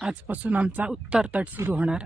आजपासून आमचा उत्तर तट सुरू होणार.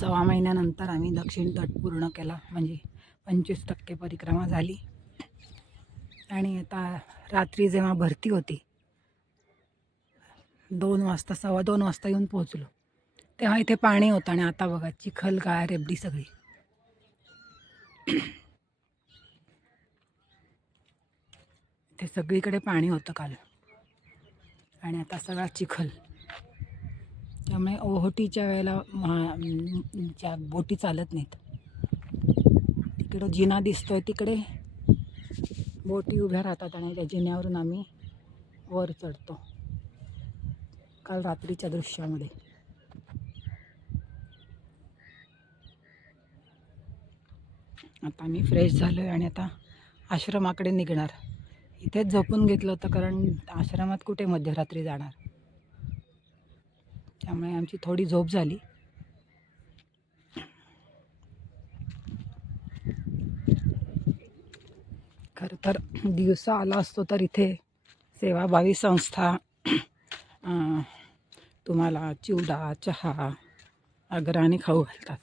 6 महिन्यानंतर आम्ही दक्षिण तट पूर्ण केला, म्हणजे 25% परिक्रमा झाली. आणि आता रात्री जेव्हा भरती होती 2 वाजता 2:15 वाजता येऊन पोहोचलो, तेव्हा इथे पाणी होतं आणि आता बघा चिखल गाळ रेबडी सगळी. इथे सगळीकडे पाणी होतं काल आणि आता सगळा चिखल. त्यामुळे ओहोटीच्या वेळेला ज्या बोटी चालत नाहीत. तिकडं जिना दिसतोय तिकडे बोटी उभ्या राहतात आणि त्या जिन्यावरून आम्ही वर चढतो. काल रात्रीच्या दृश्यामध्ये आता आम्ही फ्रेश झालोय आणि आता आश्रमाकडे निघणार. इथेच झोपून घेतलं होतं कारण आश्रमात कुठे मध्यरात्री जाणार, त्यामुळे आमची थोडी झोप झाली. खरं तर दिवसा आला असतो तर इथे सेवाभावी संस्था तुम्हाला चिवडा, चहा, अगराने खाऊ घालतात.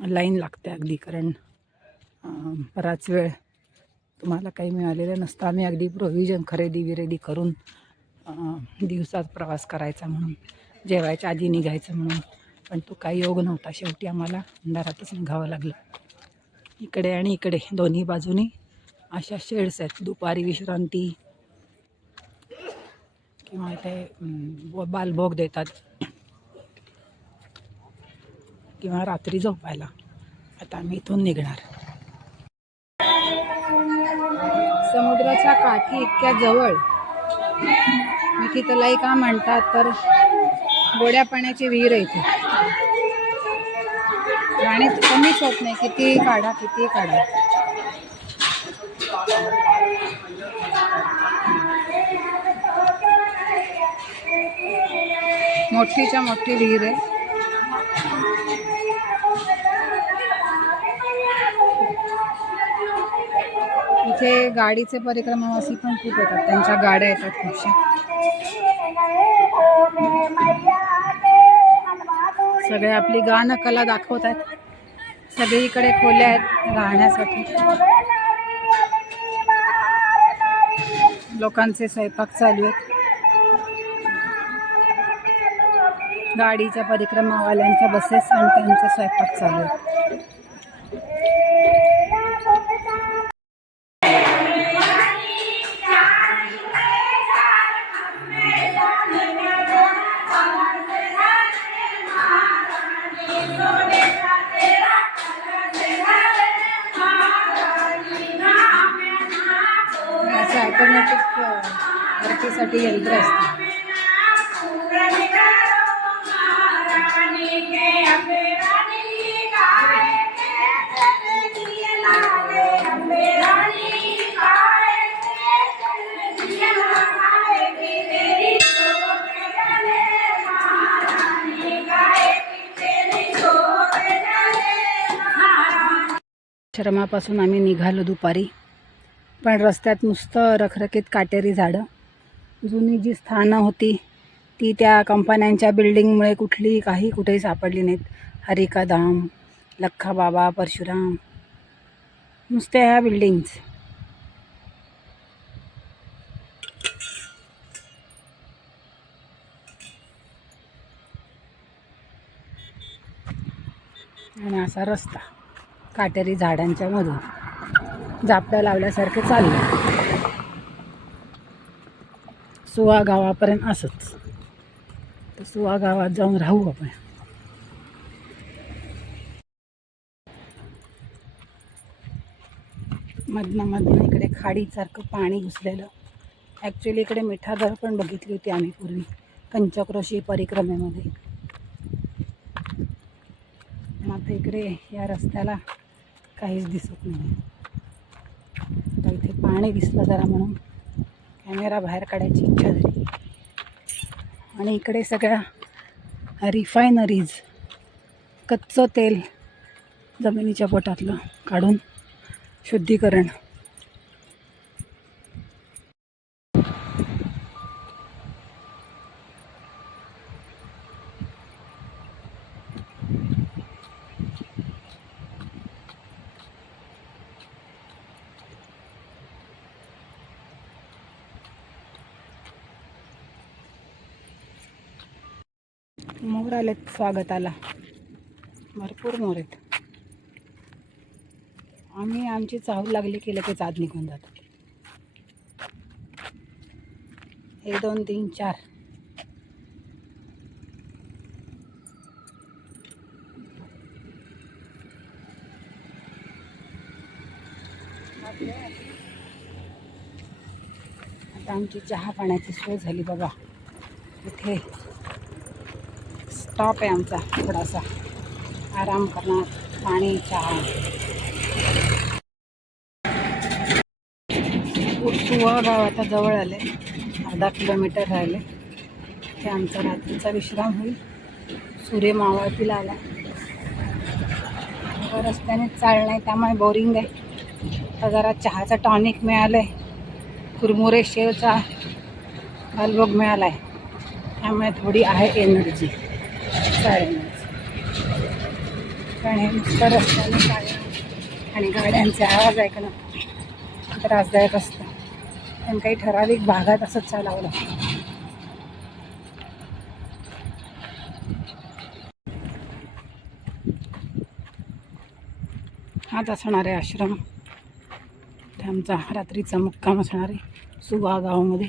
लाईन लागते अगदी, कारण बराच वेळ तुम्हाला काही मिळालेलं नसतं. आम्ही अगदी प्रोव्हिजन खरेदी करून दिवसात प्रवास करायचा म्हणून, जेवायच्या आधी निघायचं म्हणून, पण तो काही योग नव्हता. शेवटी आम्हाला अंधारातच निघावं लागलं. इकडे आणि इकडे दोन्ही बाजूनी अशा शेड्स आहेत. दुपारी विश्रांती किंवा इथे बालभोग देतात किंवा रात्री झोपायला. आता आम्ही इथून निघणार. समुद्राच्या काठी इतक्या जवळ मिठीतलाई का म्हणतात तर गोड्या पाण्याची विहीर आहे इथे. पाणी कमीच होत नाही, किती काढा. मोठीच्या मोठी विहीर आहे. इथे गाडीचे परिक्रमावासी पण खूप येतात, त्यांच्या गाड्या येतात खूपशा. सगळे आपली गानकला दाखवतात. सगळीकडे खोल्या आहेत राहण्यासाठी. लोकांचे स्वयंपाक चालू आहेत. गाडीच्या परिक्रमावाल्यांच्या बसेस आणि त्यांचे स्वयंपाक चालू आहेत. ऑटोमॅटिक भरतीसाठी यंत्र असते. आश्रमापासून आम्ही निघालो दुपारी, पण रस्त्यात नुसतं रखरखीत काटेरी झाडं. जुनी जी स्थानं होती ती त्या कंपन्यांच्या बिल्डिंगमुळे कुठेही सापडली नाहीत. हरिकाधाम, लख्खाबाबा, परशुराम, नुसत्या ह्या बिल्डिंग्स. आणि असा रस्ता काटेरी झाडांच्या मधून जापड्या लावल्यासारखे चालले सुवा गावापर्यंत. असंच तर सुवा गावात जाऊन राहू आपण. मधनं इकडे खाडीसारखं पाणी घुसलेलं. ॲक्च्युली इकडे मिठागर पण बघितली होती आम्ही पूर्वी पंचक्रोशी परिक्रमेमध्ये. आता इकडे या रस्त्याला काहीच दिसत नाही. तर इथे पाणी दिसलं जरा म्हणून कॅमेरा बाहेर काढायची इच्छा झाली. आणि इकडे सगळ्या रिफायनरीज, कच्चं तेल जमिनीच्या पोटातलं काढून शुद्धीकरण. मोर आलेत स्वागताला, भरपूर मोर आहेत. आम्ही आमची चाहूल लागली की लगेच आत निघून जातो. 1 2 3 4. आता आमची चहा पाण्याची सोय झाली बघा. इथे स्टॉप आहे आमचा, थोडासा आराम करणार, पाणी चहा. सुवा गाव आता जवळ आले, 10 किलोमीटर राहिले ते आमचा रात्रीचा विश्राम होईल. सूर्य मावळतीला आला. रस्त्याने चालणं आहे त्यामुळे बोरिंग आहे. आता जरा चहाचा टॉनिक मिळालं आहे, कुरमुरे शेवचा हलवग मिळाला आहे, त्यामुळे थोडी आहे एनर्जी चालण्याची. पण हे नुसतं रस्त्याने चालणं आणि गाड्यांचे आवाज ऐकणं त्रासदायक असतं. पण काही ठराविक भागात असंच चालावं लागतं. हाच असणार आहे आश्रम. ते आमचा रात्रीचा मुक्काम असणार आहे सुवा गावामध्ये.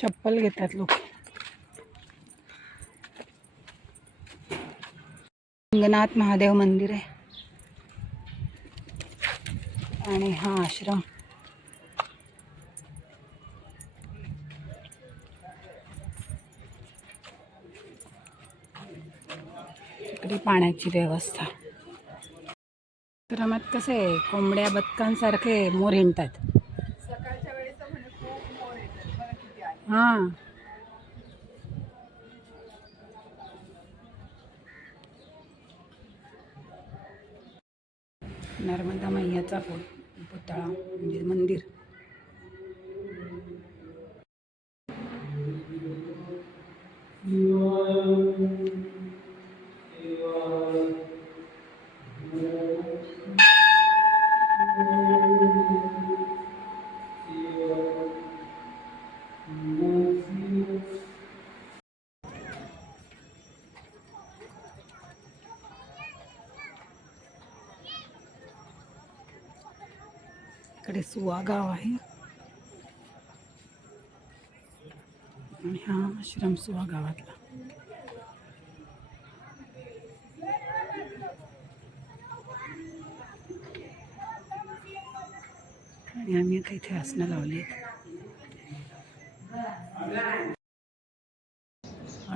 चप्पल घेतात लोक. रंगनाथ महादेव मंदिर आहे आणि हा आश्रम. इकडे पाण्याची व्यवस्था. आश्रमात कसं आहे, कोंबड्या बदकांसारखे मोर हिंडतात. हां, नर्मदा मैयाचा पुतळा म्हणजे मंदिर. इकडे सुवा गाव आहे आणि हा आश्रम सुवा गावातला. आणि आम्ही आता इथे आसनं लावली आहेत.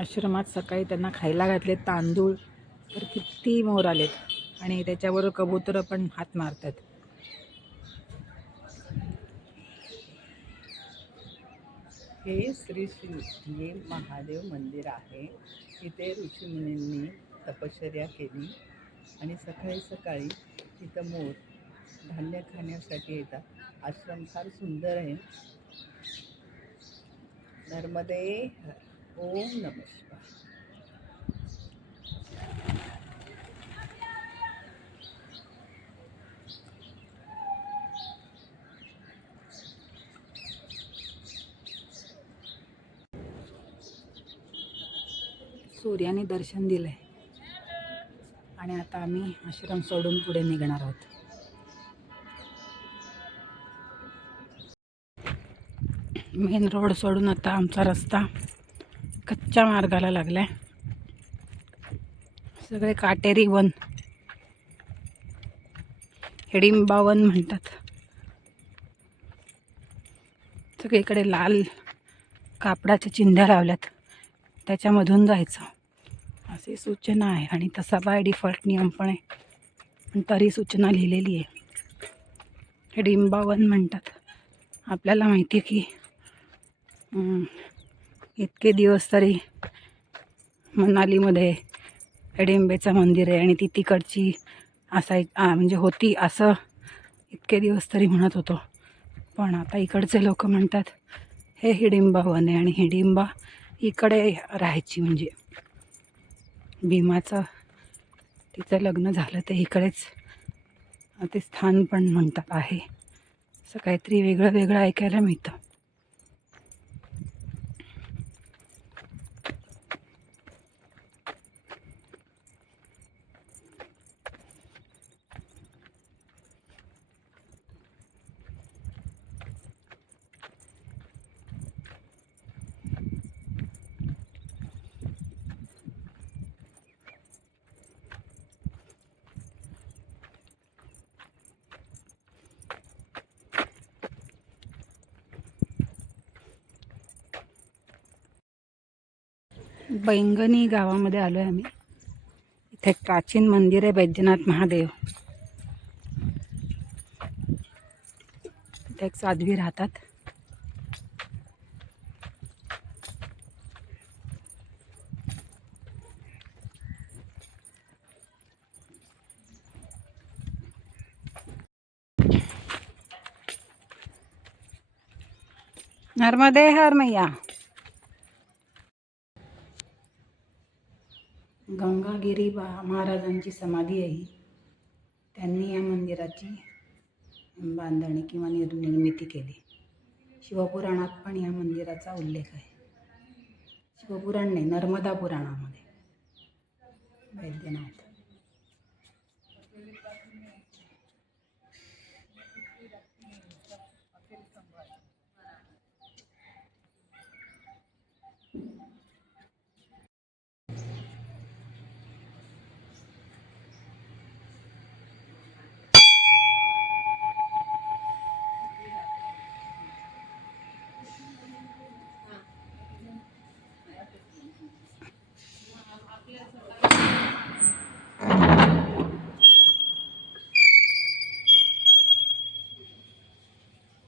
आश्रमात सकाळी त्यांना खायला घातले तांदूळ, तर किती मोर आलेत आणि त्याच्याबरोबर कबूतर पण हात मारतात. हे श्री सिद्धी महादेव मंदिर आहे. इथे ऋषीमुनींनी तपश्चर्या केली आणि सकाळी सकाळी इथं मोर धान्य खाण्यासाठी येतात. आश्रम फार सुंदर आहे. नर्मदे ओम नमः शिवाय. सूर्याने दर्शन दिलंय आणि आता आम्ही आश्रम सोडून पुढे निघणार आहोत. मेन रोड सोडून आता आमचा रस्ता कच्च्या मार्गाला लागलाय. सगळे काटेरी वन, हिडिंबा वन म्हणतात. सगळीकडे लाल कापडाच्या चिंध्या लावल्यात, त्याच्यामधून जायचं अशी सूचना आहे. आणि तसा बाय डिफॉल्ट नियम पण आहे, पण तरी सूचना लिहिलेली आहे. हिडिंबा वन म्हणतात. आपल्याला माहिती आहे की इतके दिवस तरी मनालीमध्ये हिडिंबेचं मंदिर आहे आणि ती तिकडची म्हणजे होती असं इतके दिवस तरी म्हणत होतो. पण आता इकडचे लोक म्हणतात हे हिडिंबा वन आहे आणि हिडिंबा इकडे राहायची, म्हणजे भीमाचं तिचं लग्न झालं ते इकडेच ते स्थान पण म्हणतात आहे. असं काहीतरी वेगळं वेगळं ऐकायला मिळतं. बैंगनी गावामध्ये आलो आहे आम्ही. इथे एक प्राचीन मंदिर आहे बैद्यनाथ महादेव. इथे एक साध्वी राहतात. नर्मदे हर मैया. गंगागिरी महाराजांची समाधी आहे. त्यांनी या मंदिराची बांधणी किंवा निर्मिती केली. शिवपुराणात पण या मंदिराचा उल्लेख आहे. शिवपुराण नाही, नर्मदा पुराणामध्ये बैद्यनाथ.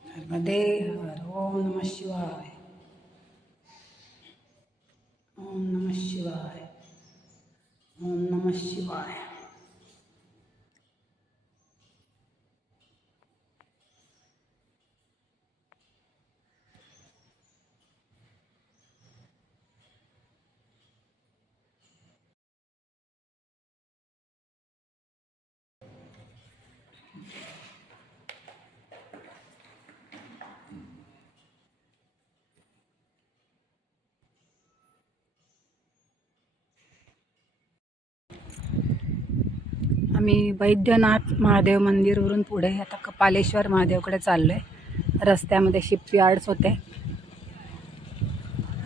नर्मदे हर. ओम नमः शिवाय. ओम नमः शिवाय. ओम नमः शिवाय. आम्ही बैद्यनाथ महादेव मंदिरवरून पुढे आता कपालेश्वर महादेवकडे चाललो आहे. रस्त्यामध्ये शिपयार्ड्स होते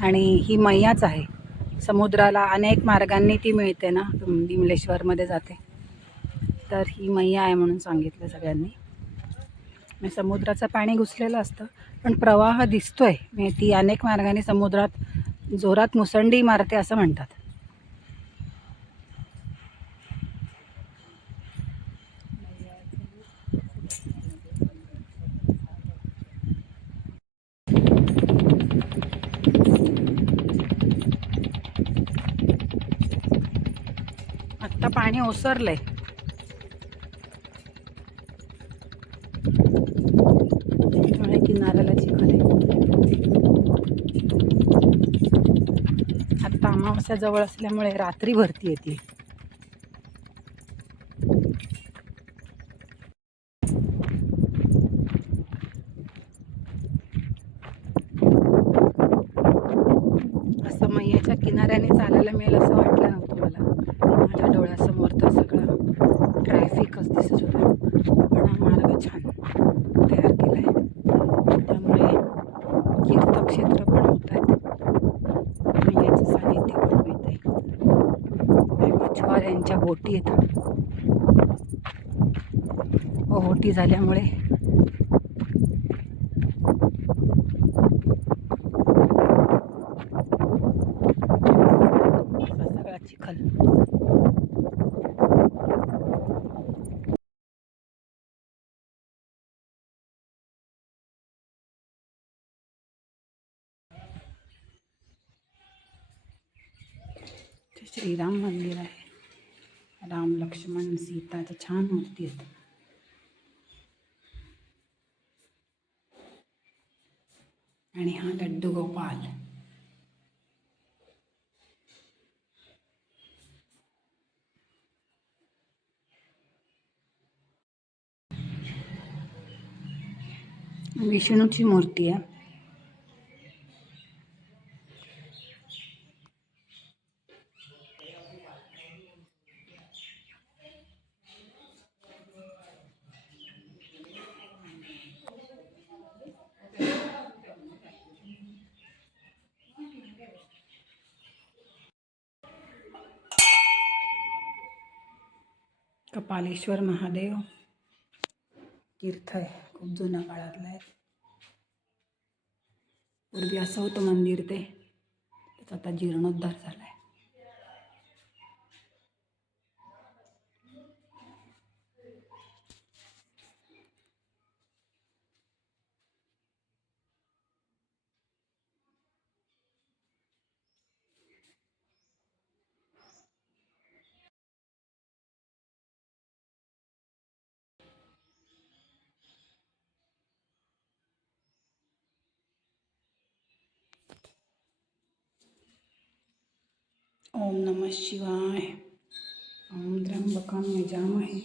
आणि ही मैयाच आहे. समुद्राला अनेक मार्गांनी ती मिळते ना, विमलेश्वरमध्ये जाते. तर ही मैया आहे म्हणून सांगितलं सगळ्यांनी. समुद्राचं पाणी घुसलेलं असतं पण प्रवाह दिसतोय. ती अनेक मार्गाने समुद्रात जोरात मुसंडी मारते असं म्हणतात. आत्ता पाणी ओसरलंय. किनाऱ्याला चिखल आहे. आत्ता अमावस्या जवळ असल्यामुळे रात्री भरती येते. असं मैयाच्या किनाऱ्याने चालायला मिळेल असं वाटलं नव्हतं मला. माझ्या डोळ्यासमोर तर सगळं ट्रॅफिकच दिसत होतं. पण हा मार्ग छान तयार केला आहे. त्यामुळे तीर्थक्षेत्र पण होत आहेत. मैयाचं सानिध्य पण मिळत आहे. मच्छवाऱ्यांच्या बोटी आहेत. ओहोटी झाल्यामुळे सगळा चिखल. श्रीराम मंदिर आहे. राम लक्ष्मण सीताच्या छान मूर्ती आहेत. आणि हा लड्डू गोपाल. विष्णूची मूर्ती आहे. कपालेश्वर महादेव तीर्थ आहे, खूप जुन्या काळातलं आहे. पूर्वी असं होतं मंदिर ते, त्याचा आता जीर्णोद्धार झाला आहे. ओम नमः शिवाय. ओम त्र्यंबकं यजामहे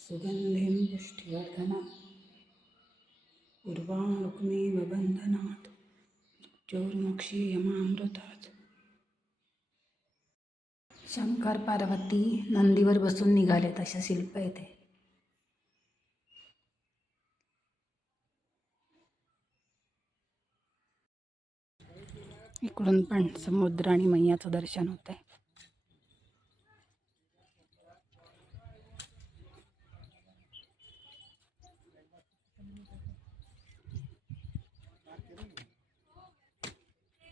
सुगंधिं पुष्टिवर्धनम् उर्वारुकमेव बन्धनात् मृत्योर्मुक्षीयमामृतात्. शंकर पार्वती नंदीवर बसून निघालेत अशा शिल्प येते. इकडून पण समुद्र आणि मैयाचं दर्शन होतंय.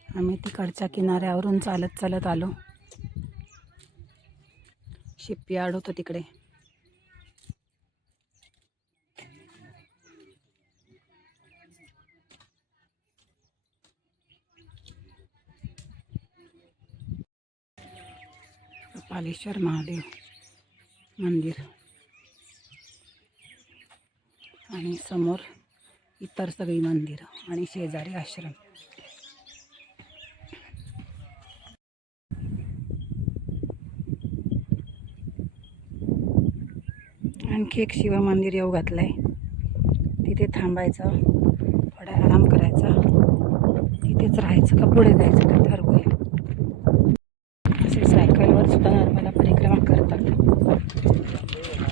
आम्ही तिकडच्या किनाऱ्यावरून चालत चालत आलो. शिपयार्ड होतं तिकडे. कपालेश्वर महादेव मंदिर आणि समोर इतर सगळी मंदिरं आणि शेजारी आश्रम. आणखी एक शिवमंदिर येऊ घातलं आहे. तिथे थांबायचं, थोडा आराम करायचा, तिथेच राहायचं का पुढे जायचं ते ठरवूया. असे सायकलवर सुद्धा नर्मदा परिक्रमा करतात.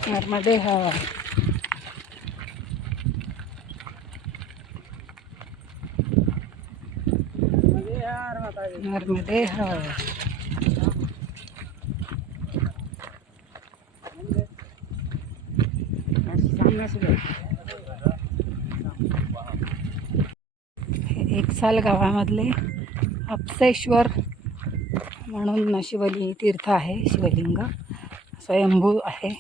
नर्मदे हर. नर्मदे हर. हे एकसाल गावामधले अपसेश्वर म्हणून शिवलिंग तीर्थ आहे. शिवलिंग स्वयंभू आहे.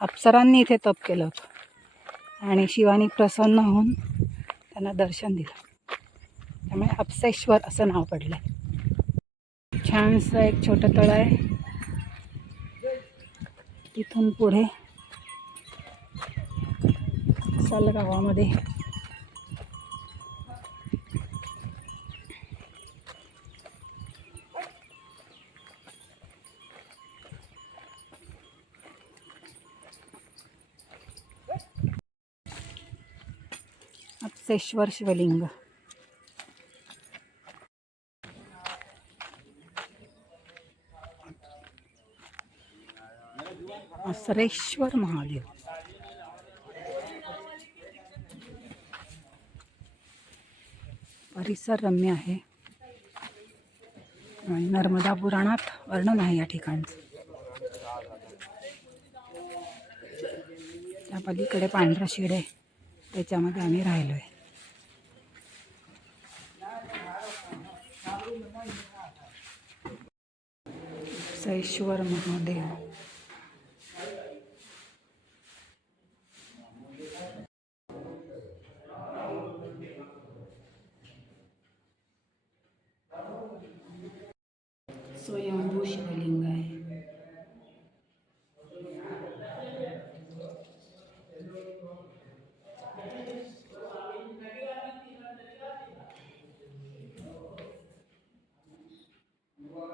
अप्सरांनी इथे तप केलं होतं आणि शिवानी प्रसन्न होऊन त्यांना दर्शन दिलं, त्यामुळे अपसेश्वर असं नाव पडलं आहे. छानसं एक छोटं तळं आहे. तिथून पुढे साल गावामध्ये अपसेश्वर शिवलिंग. असरेश्वर महादेव. परिसर रम्य आहे आणि नर्मदा पुराणात वर्णन आहे या ठिकाणचं. त्या पलीकडे पांढरा शिड आहे, त्याच्यामध्ये आम्ही राहिलो आहे. अपसेश्वर महादेव. स्वयंभू शिवलिंग आहे.